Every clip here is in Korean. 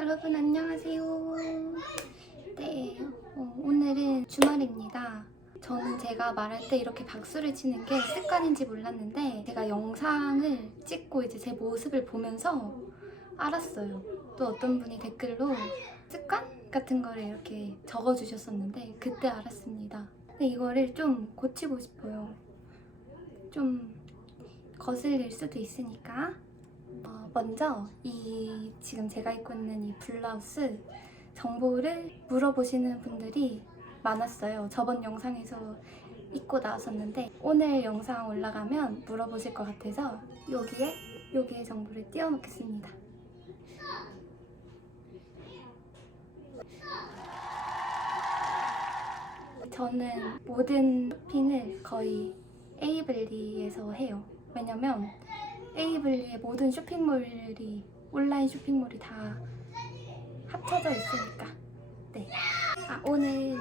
여러분 안녕하세요. 네, 어, 오늘은 주말입니다. 저는 제가 말할 때 이렇게 박수를 치는 게 습관인지 몰랐는데 제가 영상을 찍고 이제 제 모습을 보면서 알았어요. 또 어떤 분이 댓글로 습관 같은 거를 이렇게 적어주셨었는데 그때 알았습니다. 근데 이거를 좀 고치고 싶어요. 좀 거슬릴 수도 있으니까 어, 먼저 이 지금 제가 입고 있는 이 블라우스 정보를 물어보시는 분들이 많았어요. 저번 영상에서 입고 나왔었는데 오늘 영상 올라가면 물어보실 것 같아서 여기에 여기에 정보를 띄워놓겠습니다. 저는 모든 쇼핑을 거의 에이블리에서 해요. 왜냐면 에이블리의 모든 쇼핑몰이 온라인 쇼핑몰이 다 합쳐져 있으니까. 네. 아 오늘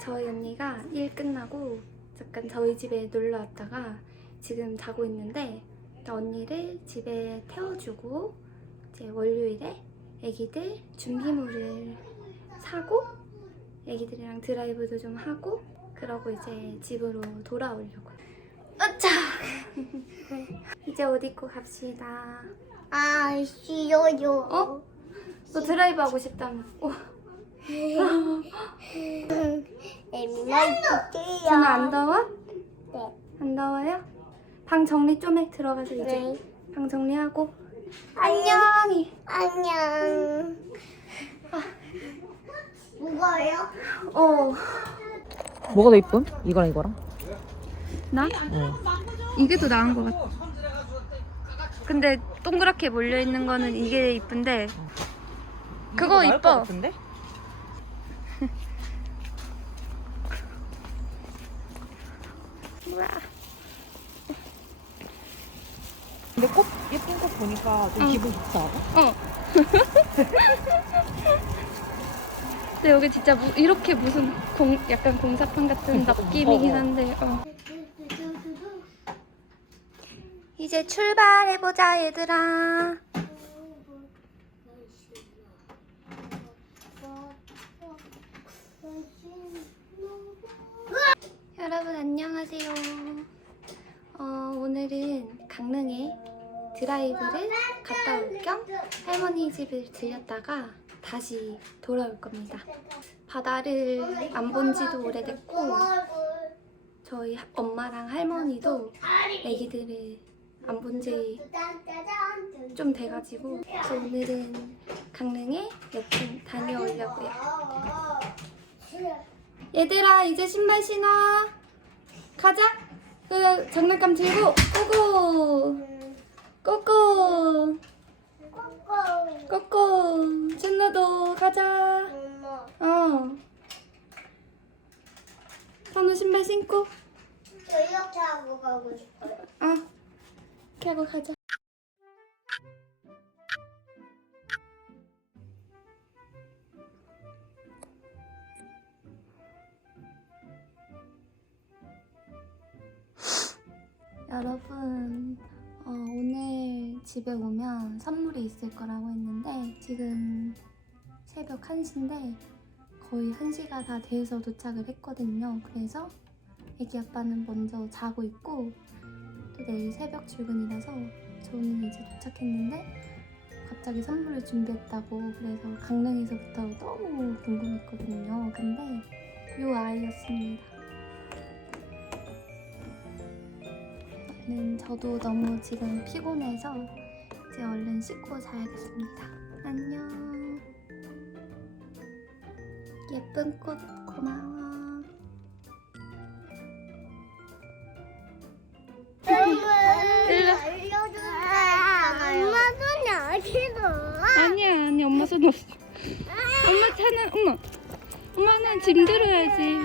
저희 언니가 일 끝나고 잠깐 저희 집에 놀러 왔다가 지금 자고 있는데 언니를 집에 태워주고 이제 월요일에 애기들 준비물을 사고 애기들이랑 드라이브도 좀 하고 그러고 이제 집으로 돌아오려고요. 으차! 네. 이제 옷 입고 갑시다. 아 싫어요. 어? 너 드라이브 하고 싶다며. 어, 애미만 볼게요. 준아 안 더워? 네. 안 더워요? 방 정리 좀 해. 들어가서 이제 네. 방 정리하고 안녕히. 안녕. 무거워요? 어. 뭐가 더 이쁨? 이거랑 이거랑? 나? 어. 이게 더 나은 것 같아. 근데 동그랗게 몰려 있는 거는 이게 이쁜데 그거 이뻐. 같은데? 우와. 근데 꽃 예쁜 꽃 보니까 좀 응. 기분 좋지 않아? 어. 근데 여기 진짜 무- 이렇게 무슨 공, 약간 공사판 같은 느낌이긴 한데. 어. 이제 출발해보자 얘들아. 여러분 안녕하세요. 어, 오늘은 강릉에 드라이브를 갔다 올 겸 할머니 집을 들렸다가 다시 돌아올 겁니다. 바다를 안 본 지도 오래됐고 저희 엄마랑 할머니도 애기들을 안 본 지 좀 돼가지고 그래서 오늘은 강릉에 여튼 다녀오려고요. 얘들아 이제 신발 신어. 가자. 그 장난감 들고 고고. 고고. 꼬꼬 준우도 가자. 어. 선우 신발 신고. 저 이렇게 하고 가고 싶어요. 어 이렇게 하고 가자 여러분 어, 오늘 집에 오면 선물이 있을 거라고 했는데 지금 새벽 1시인데 거의 1시가 다 돼서 도착을 했거든요. 그래서 애기 아빠는 먼저 자고 있고 또 내일 새벽 출근이라서 저는 이제 도착했는데 갑자기 선물을 준비했다고 그래서 강릉에서부터 너무 궁금했거든요. 근데 요 아이였습니다. 저는 저도 너무 지금 피곤해서 이제 얼른 씻고 자야겠습니다. 안녕. 예쁜 꽃 고마워. 어디로? 아니야, 아니 엄마 손 없어. 엄마 차는 엄마. 엄마는 짐 들어야지.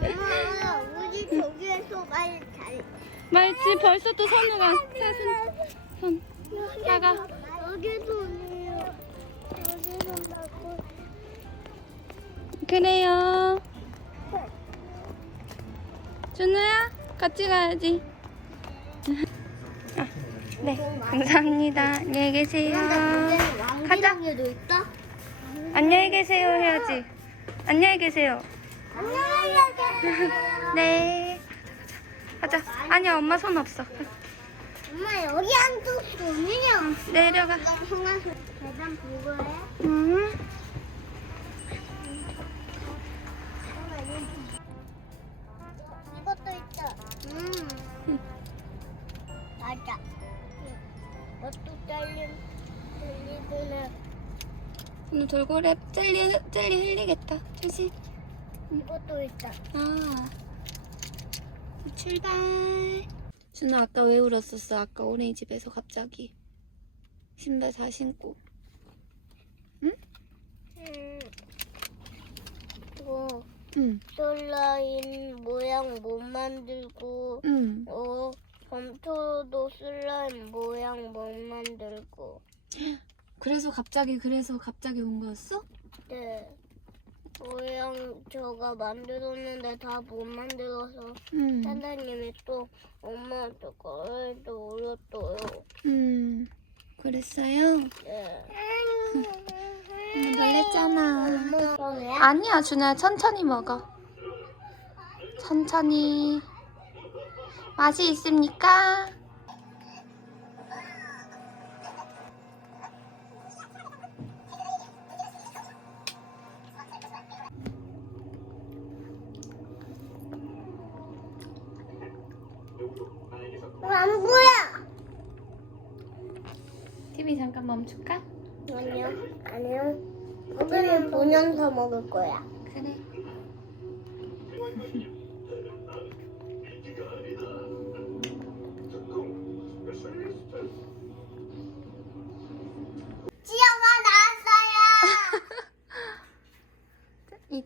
엄마 우리 저기에서 빨리 잘. 말지 벌써 또 선우가 사슴 손 있네요. 여기도 나고. 그래요. 준우야, 같이 가야지. 아, 네, 감사합니다. 안녕히 계세요. 왕 가자. 안녕히 계세요 해야지. 안녕히 계세요. 안녕히 계세요. 네. 가자. 아니야 엄마 손 없어. 엄마 여기? 내려가. 계단 보고 해. 음. 이것도 있다. 음. 맞아. 이것도 잘림, 잘리구나. 오늘 돌고래 젤리 젤리 흘리겠다. 조심. 이것도 있다. 아. 출발. 준아 아까 왜 울었었어? 아까 오네 집에서 갑자기 신발 다 신고. 음. 이거 응. 슬라임 모양 못 만들고, 응. 어, 검토도 슬라임 모양 못 만들고. 그래서 갑자기 그래서 갑자기 온 거였어? 네. 모양 저가 만들었는데 다 못 만들어서 응. 선생님이 또 엄마한테 그래도 울었어요. 음. 그랬어요? 네. 엄마 놀랬잖아. 엄마? 아니야, 준아야 천천히 먹어. 천천히. 맛이 있습니까?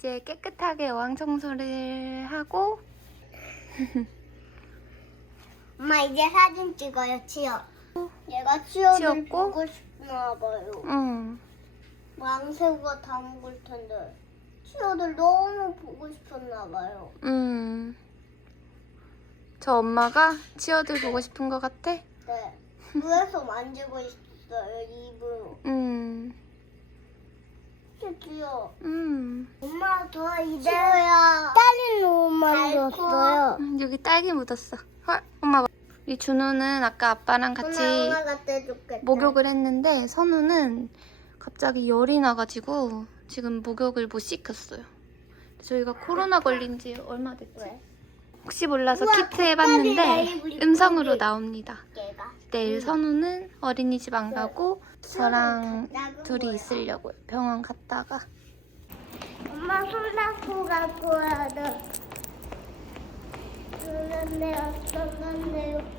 이제 깨끗하게 어항 청소를 하고 엄마 이제 사진 찍어요, 치어. 얘가 치어를 치웠고? 보고 싶나 봐요. 응. 왕새우가 다 먹을 텐데 치어들 너무 보고 싶었나 봐요. 음. 저 엄마가 치어들 보고 싶은 것 같아? 네. 물에서 만지고 있어요, 입으로. 음. 귀여워. 음. 엄마 저 이제 딸이 너무 만들었어요. 음, 여기 딸기 묻었어. 헐, 엄마. 봐. 이 준우는 아까 아빠랑 같이 엄마가 떼줬겠다. 목욕을 했는데 선우는 갑자기 열이 나가지고 지금 목욕을 못 시켰어요. 저희가 코로나 걸린 지 얼마 됐지? 왜? 혹시 몰라서 우와, 키트 해봤는데 음성으로 나옵니다. 내일 선우는 어린이집 안 가고 저랑 둘이. 있으려고요. 병원 갔다가. 엄마 손 닦고 갈 거야. 나. 손안내요, 손안내요.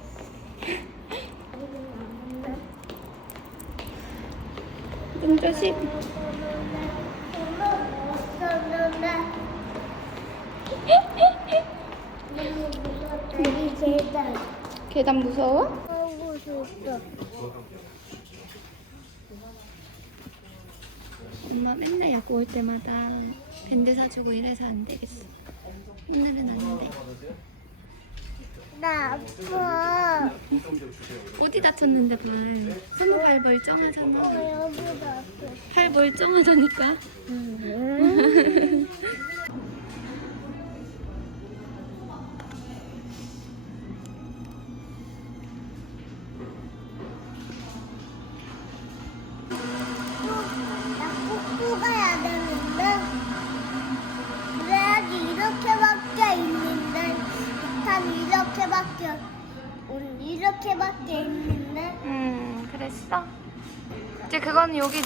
눈 조심. 여기 계단 계단 무서워? 엄마 맨날 약올 때마다 밴드 사주고 이래서 안 되겠어. 오늘은 안 돼. 나 아파. 어디 다쳤는데 발? 선우 발 멀쩡하잖아. 어, 여기도 아파. 팔 멀쩡하다니까.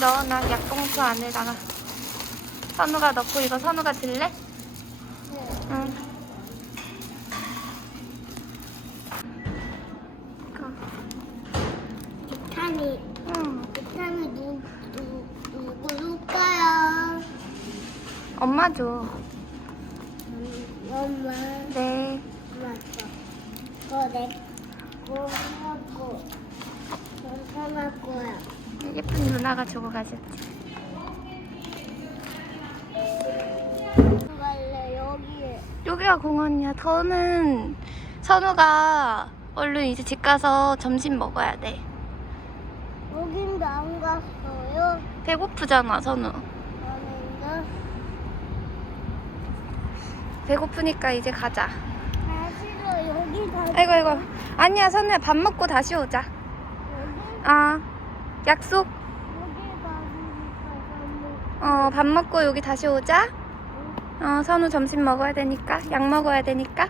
넣어놔. 약봉투 안에다가. 선우가 넣고 이거 선우가 들래? 응. 이거. 탄이 응. 탄이 누, 누, 누구 줄까요? 엄마 줘. 음, 엄마 네. 맞아 그거 내 거고 괜찮을 거야 예쁜 누나가 주고 가셨지. 여기에 여기가 공원이야. 더는 선우가 얼른 이제 집 가서 점심 먹어야 돼. 여긴도 안 갔어요 배고프잖아, 선우. 아닌가? 배고프니까 이제 가자. 아 싫어 여기 가. 아이고, 아이고. 아니야, 선우야. 밥 먹고 다시 오자. 여기 아, 약속. 어, 밥 먹고 여기 다시 오자. 어, 선우 점심 먹어야 되니까. 약 먹어야 되니까.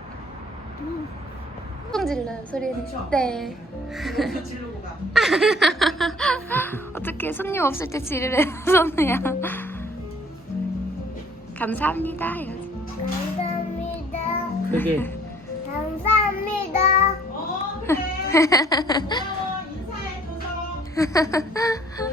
손 질러요, 소리는. 네. 어떻게 손님 없을 때 지르래, 선우야. 감사합니다. 감사합니다. 크게 감사합니다. 크게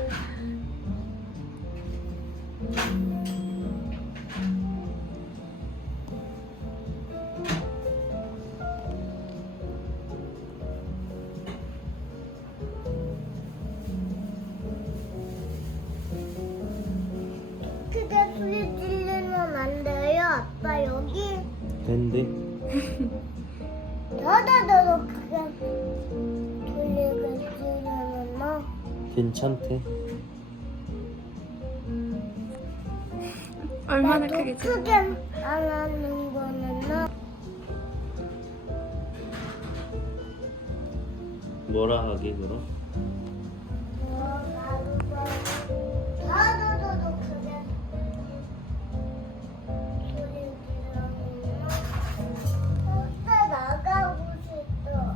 괜찮대 얼마나 크게 질러? 크게 안 하는 거는 너 뭐라 하게 그럼? 크게 혼자 나가고 싶어.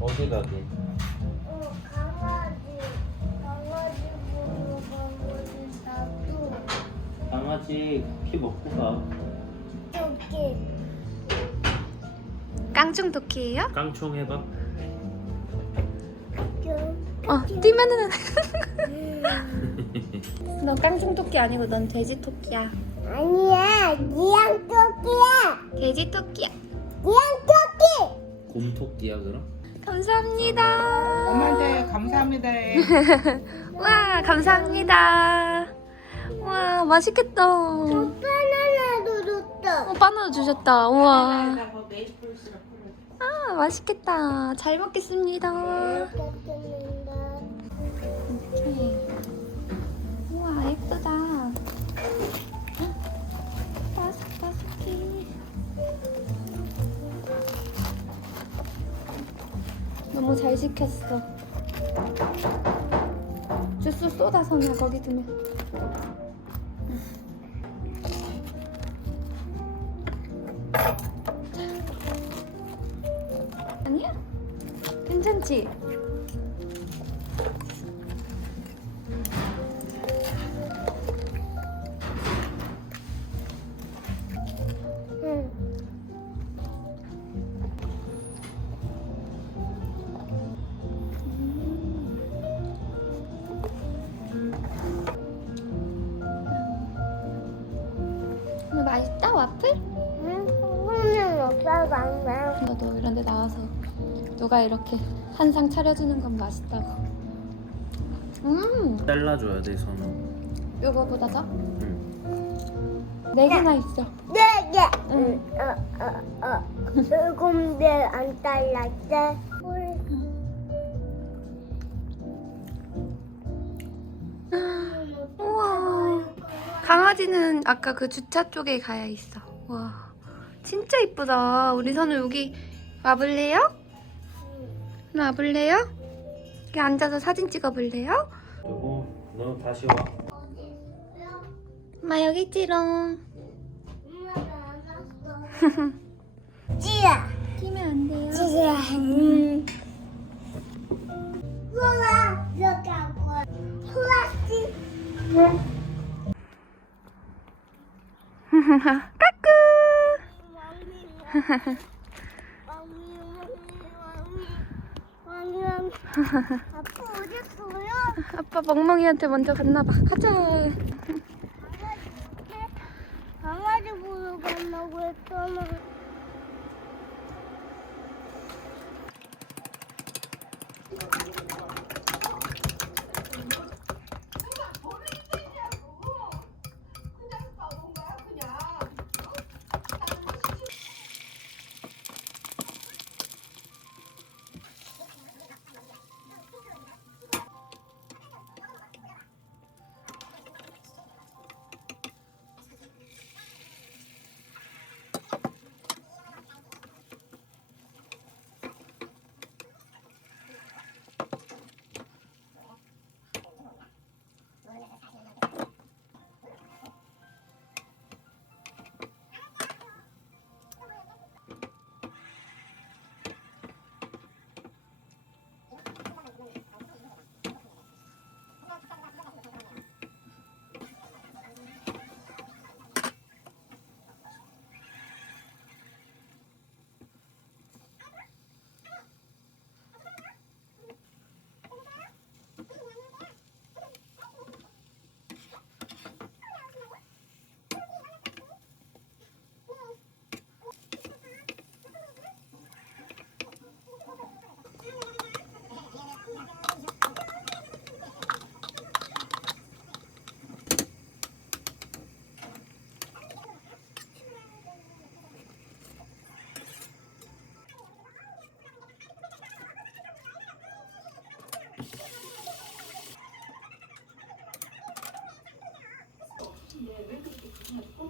어디 가게? 어, 강 강아지 피 먹고 가 여기. 깡충 토끼예요? 깡총 해봐 어, 뛰면은 너 깡충 토끼 아니고 넌 돼지 토끼야. 아니야, 니양 토끼야. 돼지 토끼야. 니양 토끼. 곰토끼야 그럼? 감사합니다. 엄마한테 감사합니다 해. 와, 감사합니다. 와, 맛있겠다. 바나나도 줬다. 어, 바나나 주셨다. 우와. 아, 맛있겠다. 잘 먹겠습니다. 먹겠습니다. 이렇게. 우와, 예쁘다. 바삭바삭해. 너무 잘 시켰어. 주스 쏟아서 나 거기 두면. 맛있다 와플? 응. 너도 이런 데 나와서 누가 이렇게 한 상 차려주는 건 맛있다고 음 잘라줘야 돼 선우 요거보다 더? 응. 네 개나 있어 네, 네. 응. 응, 어, 어, 어. 소금들 안 잘랐대. 강아지는 아까 그 주차 쪽에 가야 있어 와 진짜 이쁘다 우리 선우 여기 와볼래요? 와볼래요? 여기 앉아서 사진 찍어볼래요? 여보 너 다시 와 엄마 여기 있지롱 찌야. 끼면 안 돼요 찌야. 음. 소라, 이렇게 하고. 소라 씨. 까꾸. 아빠 어딨어요? 아빠 멍멍이한테 먼저 갔나봐. 가자. 강아지 보러 간다고 했잖아.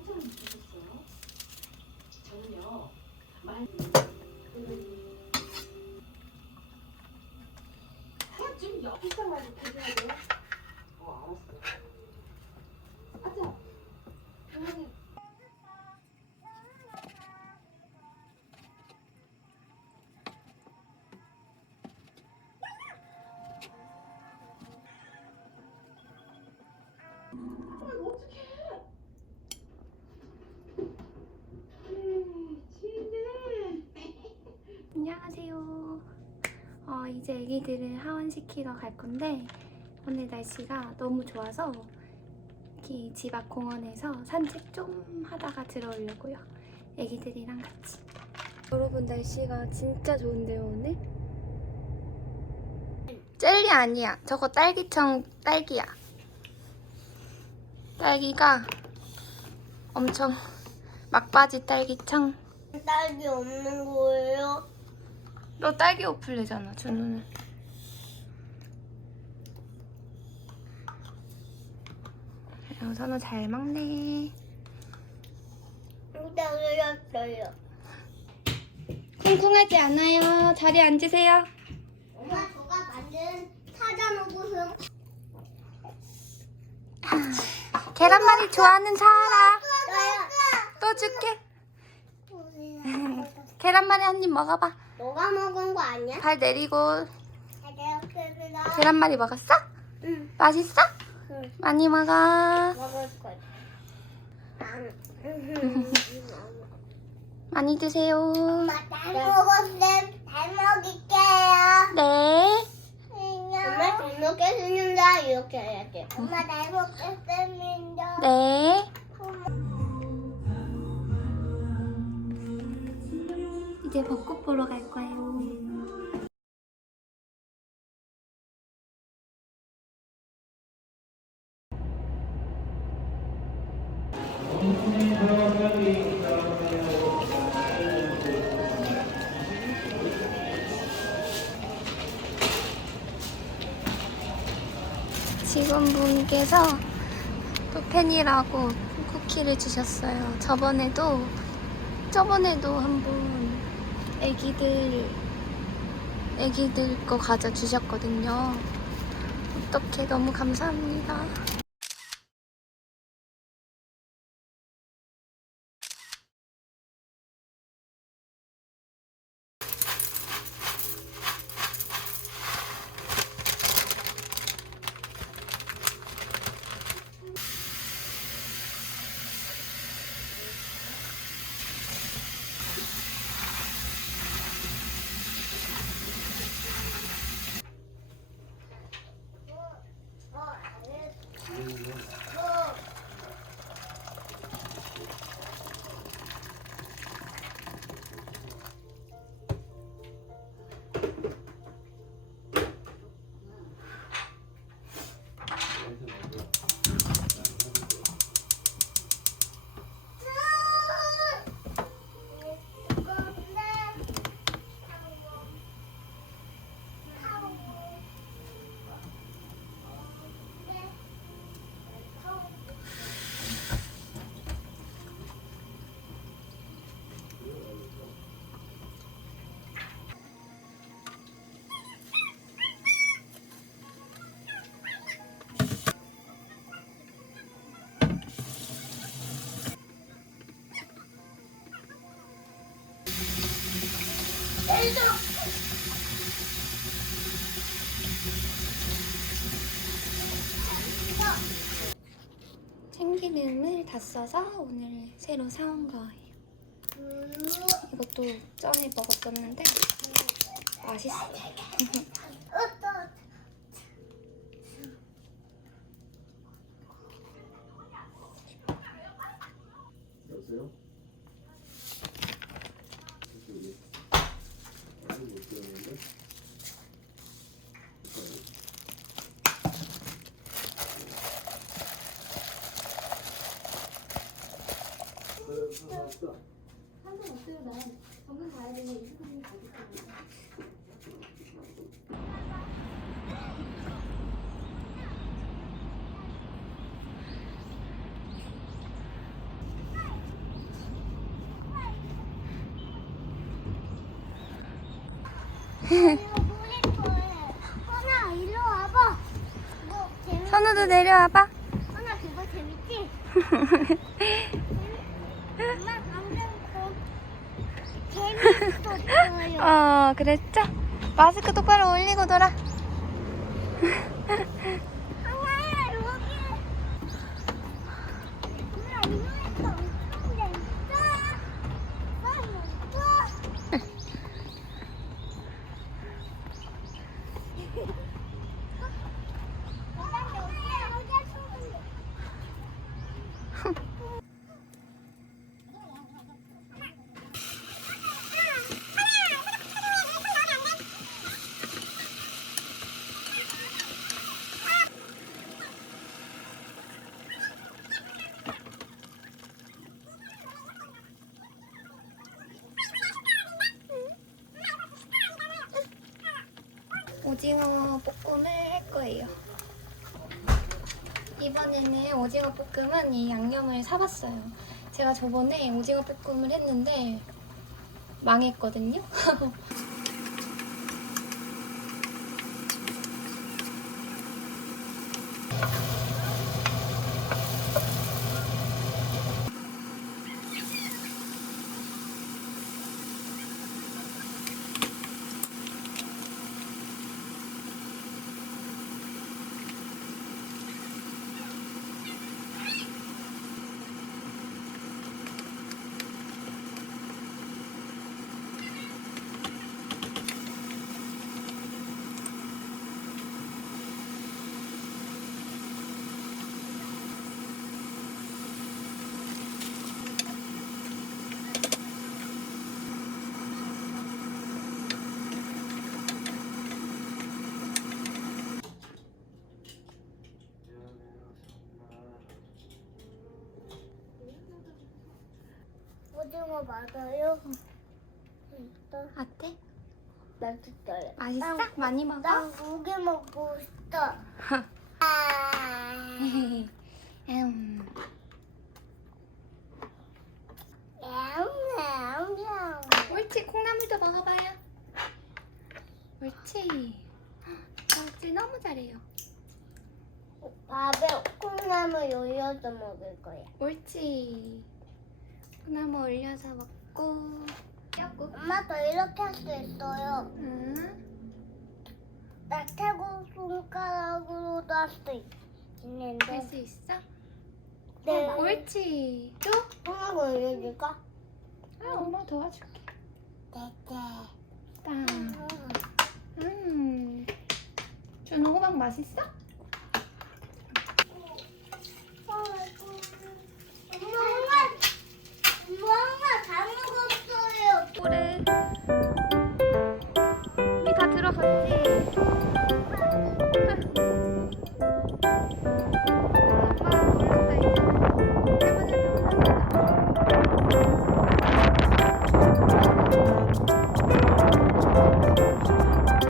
안녕하세요. 이제 애기들을 하원시키러 갈 건데 오늘 날씨가 너무 좋아서 여기 집앞 공원에서 산책 좀 하다가 들어오려고요. 애기들이랑 같이. 여러분 날씨가 진짜 좋은데요 오늘? 젤리 아니야. 저거 딸기청 딸기야. 딸기가 엄청 막바지 딸기청. 딸기 없는 거예요? 너 딸기 오플레잖아, 준우는. 영선우 잘 먹네. 기다렸어요. 쿵쿵하지 않아요. 자리에 앉으세요. 엄마 저가 만든 사자 먹으세요. 계란말이 좋아하는 사람. 너야. 또 줄게. 계란말이 한 입 먹어봐. 너가 먹은 거 아니야? 발 내리고 잘되었습니다. 계란말이 먹었어? 응. 맛있어? 응. 많이 먹어. 먹을 거야. 많이 드세요. 엄마 잘 먹었음. 잘 먹을게요. 네. 엄마 잘 먹겠습니다. 이렇게 해야지. 엄마 잘 먹겠습니다. 네. 이제 벚꽃 보러 갈 거예요. 직원분께서 또 팬이라고 쿠키를 주셨어요. 저번에도 저번에도 한번 애기들 애기들 거 가져 주셨거든요. 어떻게 너무 감사합니다. really good. 참기름을 다 써서 오늘 새로 사온 거예요. 이것도 전에 먹었었는데 맛있어. 여보세요? 한번 없어요. 이리 와봐 너 재밌지? 선우도 내려와봐. 하나 그거 재밌지? 어, 그랬죠? 마스크 똑바로 올리고 놀아. 하나야 여기. 엄마 이거에서 엄청 재밌어. 아, 예뻐. 엄마 여기 여기 손. 오징어 볶음을 할 거예요. 이번에는 오징어 볶음은 이 양념을 사봤어요. 제가 저번에 오징어 볶음을 했는데 망했거든요. 오징어 맞아요? 어때? 맛있어요. 맛있어? 난- 많이 먹어? 난 고기 먹고 싶어. 아, 음. 얌얌얌. 옳지, 콩나물도 먹어봐요. 옳지. 옳지, 너무 잘해요. 밥에 콩나물 올려서 먹을 거야. 옳지. 콩나물 올려서 먹고. 고 엄마도 이렇게 할 수 있어요. 응. 나 태고 손가락으로도 할수 있는데. 할 수 있어? 네. 옳지. 또? 콩나물 올려줄까? 아, 엄마 도와줄게. 네, 땅. 음. 준호 호박 맛있어? 엄마, 엄마 다 먹었어요. 그래. 들어갔지?